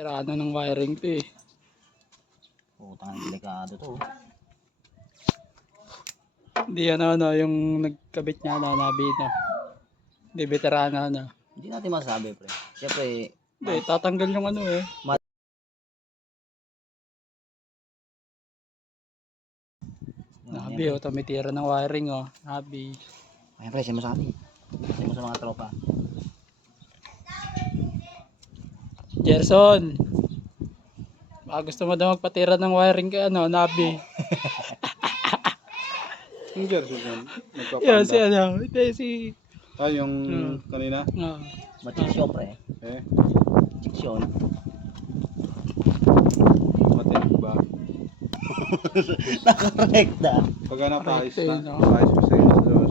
Tirano ng wiring to eh. Putang delikado to. Hindi yung nagkabit niya nabino. Hindi veterano Hindi natin masabi pre. Siyempre, Hindi, tatanggal yung eh. Nabi tumitira ng wiring Nabi. Ayan pre, sino mo sa atin? Sino mo sa mga tropa? Gerson. Baka gusto mo daw magpatira ng wiring kay Nabi. Yung Gerson yun, Yun, nagpapanda. Hindi, si... Yung kanina? Machiksyon pre. Chiksyon. Matinig ba? Nakarekta. Pagka napaayos Correct, na, no? paayos ko sa'yo sa susunod.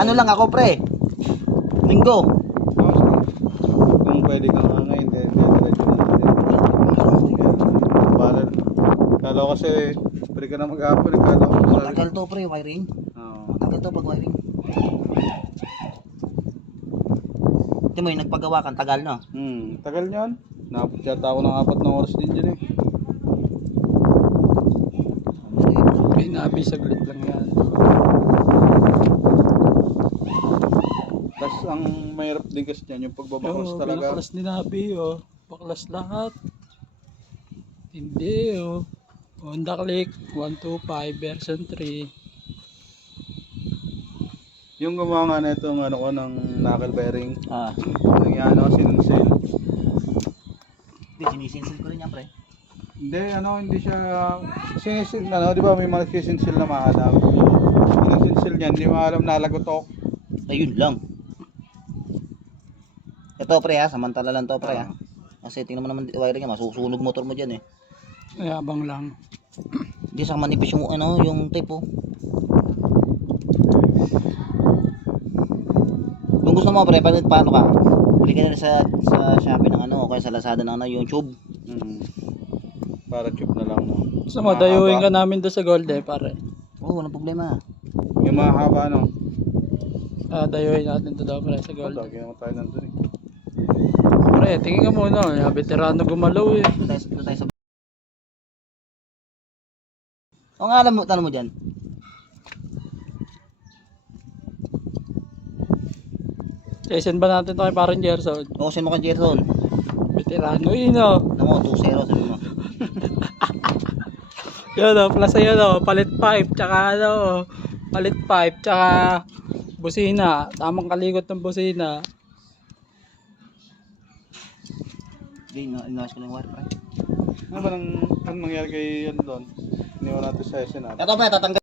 Ano lang ako pre? Linggo. Kung pwede ka nga ngayon, diretso na natin. Kala ko kasi, pwede ka na mag-apple, kala ko Matagal to pre, wiring. Oo. Matagal to pag wiring. Ito mo yung nagpagawa kan, tagal no? Tagal nyan. Naabot yata ako ng 4 na oras din dyan eh. May Nabi, saglit lang yan. Tapos ang mahirap din kasi dyan, yung pagbabaklas talaga. Pinaklas ni Nabi Baklas lahat. Hindi Honda Click 125 version 3. Yung gumawa nga na itong ng knuckle bearing, Ah. nangyano kasi ng sale. Hindi, sinisinsin ko rin yan pre. Hindi, hindi siya sinisil, di ba may mga sisinsil na mahanap. Yung sinsil niyan, hindi mo alam nalagotok. Ayun lang. Ito pre samantala lang to pre Kasi tingnan mo naman wiring niya, masusunog motor mo diyan eh. Ayabang lang. Hindi sa manipis yung yung tape Kung gusto mo pre, paano ka? Bili ka na sa Shopee ng o kaya sa Lazada ng YouTube. Para tube na lang Gusto mo, dayuhin ka namin doon sa Gold pare. Oo, walang problema. Yung mahaba Dayuhin natin doon daw pre sa Gold. Lagi naman tayo nandun eh. Pre, tingin ka muna. Veterano gumalaw eh. Doon tayo sa O nga alam mo, tanong mo dyan. Session ba natin ito kay parang Gerson? O send mo kay Gerson. Veterano Alam mo, 2-0 sabi mo. Yun plus palit pipe, tsaka palit pipe, tsaka busina. Tamang kalikot ng busina. Hindi, inawas ko na yung wire pre. Ano ba nang nangyari kay doon? Iniwan natin sa SN natin. Ito pre, tatanggal